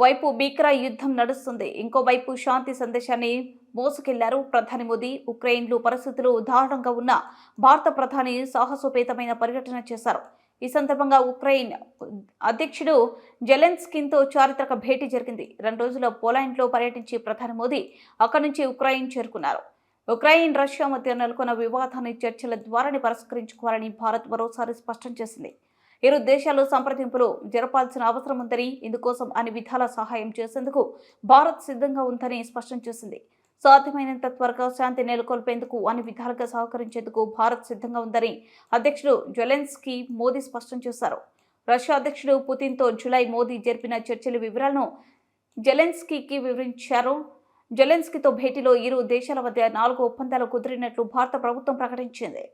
వైపు భీకర యుద్ధం నడుస్తుంది, ఇంకోవైపు శాంతి సందేశాన్ని మోసుకెళ్లారు ప్రధాని మోదీ. ఉక్రెయిన్లో పరిస్థితులు దారుణంగా ఉన్న భారత ప్రధాని సాహసోపేతమైన పర్యటన చేశారు. ఈ సందర్భంగా ఉక్రెయిన్ అధ్యక్షుడు జెలెన్స్కీతో చారిత్రక భేటీ జరిగింది. 2 రోజుల పోలాండ్లో పర్యటించి ప్రధాని మోదీ అక్కడి నుంచి ఉక్రెయిన్ చేరుకున్నారు. ఉక్రెయిన్ రష్యా మధ్య నెలకొన్న వివాదాన్ని చర్చల ద్వారానే పరిష్కరించుకోవాలని భారత్ మరోసారి స్పష్టం చేసింది. ఇరు దేశాలు సంప్రదింపులు జరపాల్సిన అవసరం ఉందని, ఇందుకోసం అన్ని విధాల సహాయం చేసేందుకు భారత్ సిద్ధంగా ఉందని స్పష్టం చేసింది. సాధ్యమైనంత త్వరగా శాంతి నెలకొల్పేందుకు అన్ని విధాలుగా సహకరించేందుకు భారత్ సిద్ధంగా ఉందని అధ్యక్షుడు జెలెన్స్కీ మోదీ స్పష్టం చేశారు. రష్యా అధ్యక్షుడు పుతిన్తో జూలై మోదీ జరిపిన చర్చల వివరాలను జెలెన్స్కీకి వివరించారు. జెలెన్స్కీతో భేటీలో ఇరు దేశాల మధ్య 4 ఒప్పందాలు కుదిరినట్లు భారత ప్రభుత్వం ప్రకటించింది.